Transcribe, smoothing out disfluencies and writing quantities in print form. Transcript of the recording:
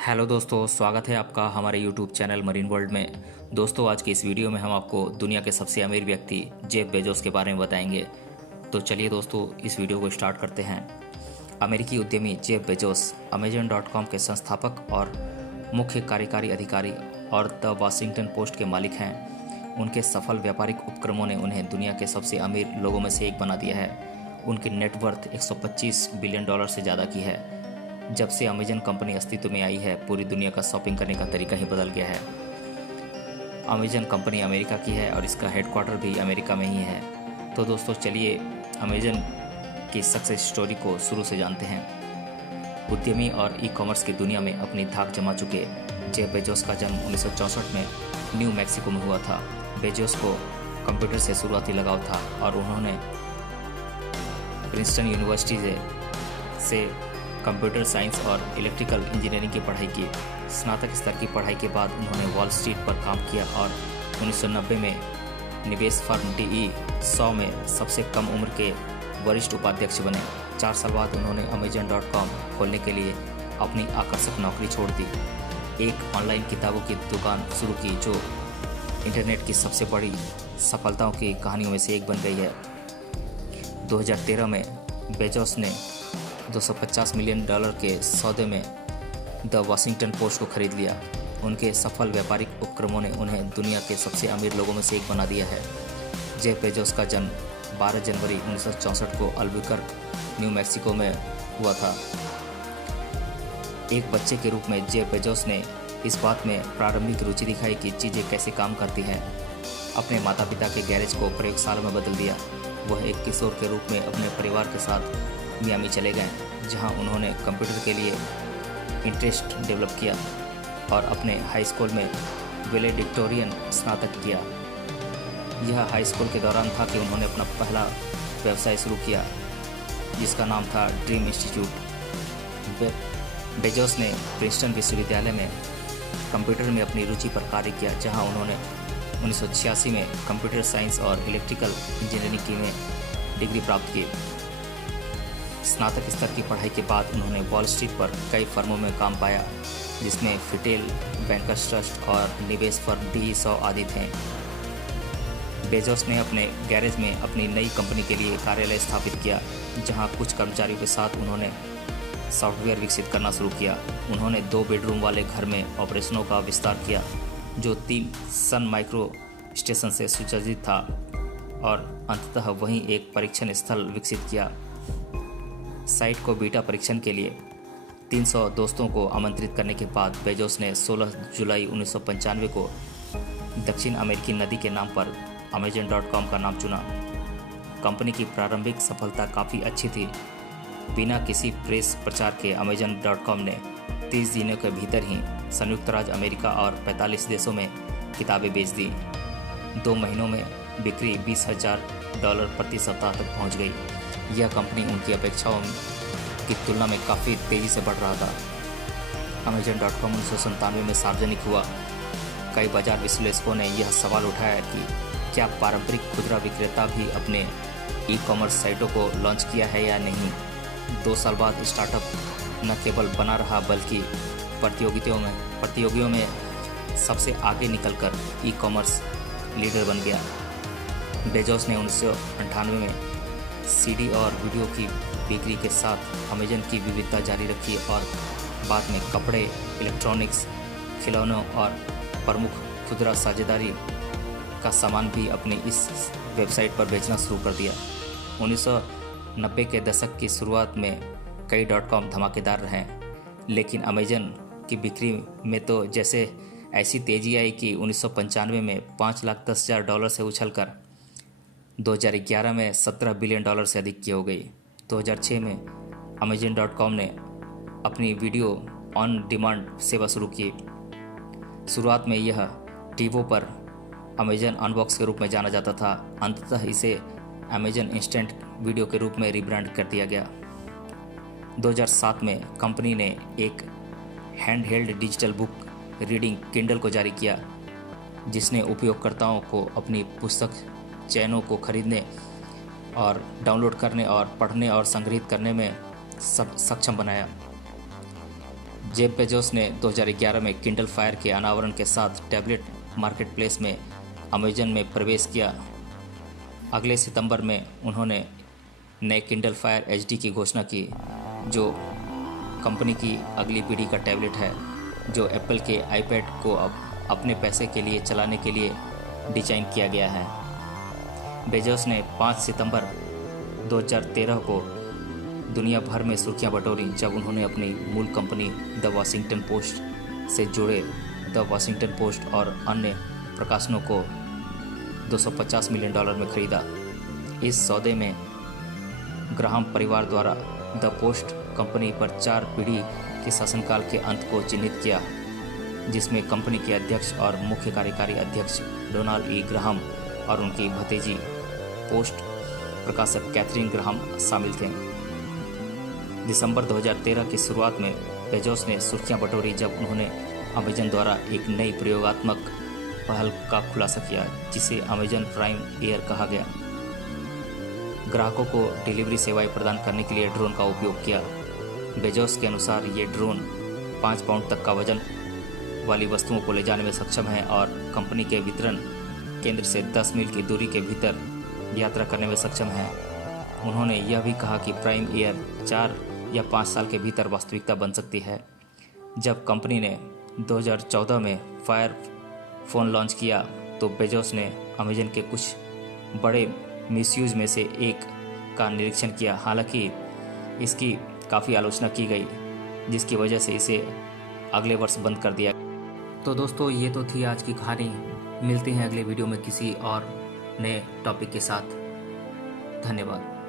Hello दोस्तों, स्वागत है आपका हमारे यूट्यूब चैनल मरीन वर्ल्ड में। दोस्तों, आज की इस वीडियो में हम आपको दुनिया के सबसे अमीर व्यक्ति जेफ बेजोस के बारे में बताएंगे। तो चलिए दोस्तों, इस वीडियो को स्टार्ट करते हैं। अमेरिकी उद्यमी जेफ बेजोस Amazon.com के संस्थापक और मुख्य कार्यकारी अधिकारी और द वाशिंगटन पोस्ट के मालिक हैं। उनके सफल व्यापारिक उपक्रमों ने उन्हें दुनिया के सबसे अमीर लोगों में से एक बना दिया है। उनकी नेटवर्थ $125 बिलियन से ज़्यादा की है। जब से अमेजन कंपनी अस्तित्व में आई है, पूरी दुनिया का शॉपिंग करने का तरीका ही बदल गया है। अमेजन कंपनी अमेरिका की है और इसका हेडक्वार्टर भी अमेरिका में ही है। तो दोस्तों, चलिए अमेजन की सक्सेस स्टोरी को शुरू से जानते हैं। उद्यमी और ई कॉमर्स की दुनिया में अपनी धाक जमा चुके जेफ बेजोस का जन्म 1964 में न्यू मैक्सिको में हुआ था। बेजोस को कंप्यूटर से शुरुआती लगाव था और उन्होंने प्रिंसटन यूनिवर्सिटी से कंप्यूटर साइंस और इलेक्ट्रिकल इंजीनियरिंग की पढ़ाई की। स्नातक स्तर की पढ़ाई के बाद उन्होंने वॉल स्ट्रीट पर काम किया और 1990 में निवेश फर्म DE 100 में सबसे कम उम्र के वरिष्ठ उपाध्यक्ष बने। 4 साल बाद उन्होंने Amazon.com खोलने के लिए अपनी आकर्षक नौकरी छोड़ दी। एक ऑनलाइन किताबों की दुकान शुरू की जो इंटरनेट की सबसे बड़ी सफलताओं की कहानियों में से एक बन गई है। 2013 में बेजोस ने $250 मिलियन के सौदे में द वाशिंगटन पोस्ट को खरीद लिया। उनके सफल व्यापारिक उपक्रमों ने उन्हें दुनिया के सबसे अमीर लोगों में से एक बना दिया है। जेफ बेजोस का जन्म 12 जनवरी 1964 को अल्बुकर्क, न्यू मैक्सिको में हुआ था। एक बच्चे के रूप में जेफ बेजोस ने इस बात में प्रारंभिक रुचि दिखाई कि चीज़ें कैसे काम करती हैं। अपने माता पिता के गैरेज को प्रयोगशाला में बदल दिया। वह एक किशोर के रूप में अपने परिवार के साथ मियामी चले गए, जहां उन्होंने कंप्यूटर के लिए इंटरेस्ट डेवलप किया और अपने हाई स्कूल में वैलेडिक्टोरियन स्नातक किया। यह हाई स्कूल के दौरान था कि उन्होंने अपना पहला व्यवसाय शुरू किया, जिसका नाम था ड्रीम इंस्टीट्यूट। बेजोस ने प्रिंसटन विश्वविद्यालय में कंप्यूटर में अपनी रुचि पर कार्य किया, जहां उन्होंने 1986 में कंप्यूटर साइंस और इलेक्ट्रिकल इंजीनियरिंग में डिग्री प्राप्त की। स्नातक स्तर की पढ़ाई के बाद उन्होंने वॉल स्ट्रीट पर कई फर्मों में काम पाया, जिसमें फिटेल, बैंकर्स ट्रस्ट और निवेश फर्म DE 100 आदि थे। बेजोस ने अपने गैरेज में अपनी नई कंपनी के लिए कार्यालय स्थापित किया, जहां कुछ कर्मचारियों के साथ उन्होंने सॉफ्टवेयर विकसित करना शुरू किया। उन्होंने 2 बेडरूम वाले घर में ऑपरेशनों का विस्तार किया, जो 3 सन माइक्रो स्टेशन से सुसज्जित था, और अंततः वहीं एक परीक्षण स्थल विकसित किया। साइट को बीटा परीक्षण के लिए 300 दोस्तों को आमंत्रित करने के बाद बेजोस ने 16 जुलाई 1995 को दक्षिण अमेरिकी नदी के नाम पर Amazon.com का नाम चुना। कंपनी की प्रारंभिक सफलता काफ़ी अच्छी थी। बिना किसी प्रेस प्रचार के Amazon.com ने 30 दिनों के भीतर ही संयुक्त राज्य अमेरिका और 45 देशों में किताबें बेच दी। 2 महीनों में बिक्री $20,000 प्रति सप्ताह तक पहुंच गई। यह कंपनी उनकी अपेक्षाओं की तुलना में काफ़ी तेज़ी से बढ़ रहा था। Amazon.com 1997 में सार्वजनिक हुआ। कई बाजार विश्लेषकों ने यह सवाल उठाया कि क्या पारंपरिक खुदरा विक्रेता भी अपने ई कॉमर्स साइटों को लॉन्च किया है या नहीं। 2 साल बाद स्टार्टअप न केवल बना रहा बल्कि प्रतियोगियों में सबसे आगे निकलकर ई कॉमर्स लीडर बन गया। बेजोस ने 1998 में CD और वीडियो की बिक्री के साथ अमेजन की विविधता जारी रखी और बाद में कपड़े, इलेक्ट्रॉनिक्स, खिलौनों और प्रमुख खुदरा साझेदारी का सामान भी अपनी इस वेबसाइट पर बेचना शुरू कर दिया। 1990 के दशक की शुरुआत में कई .com धमाकेदार रहे, लेकिन अमेजन की बिक्री में तो जैसे ऐसी तेज़ी आई कि 1995 में $5,10,000 से उछलकर 2011 में $17 बिलियन से अधिक की हो गई। 2006 में Amazon.com ने अपनी वीडियो ऑन डिमांड सेवा शुरू की। शुरुआत में यह टीवो पर Amazon अनबॉक्स के रूप में जाना जाता था। अंततः इसे Amazon इंस्टेंट वीडियो के रूप में रिब्रांड कर दिया गया। 2007 में कंपनी ने एक handheld digital book reading Kindle को जारी किया, जिसने उपयोगकर्ताओं को अपनी पुस्तक चैनों को खरीदने और डाउनलोड करने और पढ़ने और संग्रहित करने में सक्षम बनाया। जेफ बेजोस ने 2011 में किंडल फायर के अनावरण के साथ टैबलेट मार्केटप्लेस में अमेजन में प्रवेश किया। अगले सितंबर में उन्होंने नए किंडल फायर एचडी की घोषणा की, जो कंपनी की अगली पीढ़ी का टैबलेट है, जो एप्पल के आईपैड को अब अपने पैसे के लिए चलाने के लिए डिज़ाइन किया गया है। बेजोस ने 5 सितंबर 2013 को दुनिया भर में सुर्खियां बटोरी जब उन्होंने अपनी मूल कंपनी द वॉशिंगटन पोस्ट से जुड़े द वॉशिंगटन पोस्ट और अन्य प्रकाशनों को $250 मिलियन में खरीदा। इस सौदे में ग्राहम परिवार द्वारा द पोस्ट कंपनी पर 4 पीढ़ी के शासनकाल के अंत को चिन्हित किया, जिसमें कंपनी के अध्यक्ष और मुख्य कार्यकारी अध्यक्ष डोनाल्ड ई ग्राहम और उनकी भतीजी पोस्ट प्रकाशक कैथरीन ग्राहम शामिल थे। दिसंबर 2013 की शुरुआत में बेजोस ने सुर्खियां बटोरी जब उन्होंने अमेजन द्वारा एक नई प्रयोगात्मक पहल का खुलासा किया, जिसे अमेजन प्राइम एयर कहा गया। ग्राहकों को डिलीवरी सेवाएं प्रदान करने के लिए ड्रोन का उपयोग किया। बेजोस के अनुसार ये ड्रोन 5 पाउंड तक का वजन वाली वस्तुओं को ले जाने में सक्षम है और कंपनी के वितरण केंद्र से 10 मील की दूरी के भीतर यात्रा करने में सक्षम है। उन्होंने यह भी कहा कि प्राइम एयर 4 या 5 साल के भीतर वास्तविकता बन सकती है। जब कंपनी ने 2014 में फायर फ़ोन लॉन्च किया तो बेजोस ने अमेजन के कुछ बड़े मिसयूज में से एक का निरीक्षण किया। हालांकि इसकी काफ़ी आलोचना की गई, जिसकी वजह से इसे अगले वर्ष बंद कर दिया। तो दोस्तों, ये तो थी आज की कहानी। मिलते हैं अगले वीडियो में किसी और नए टॉपिक के साथ। धन्यवाद।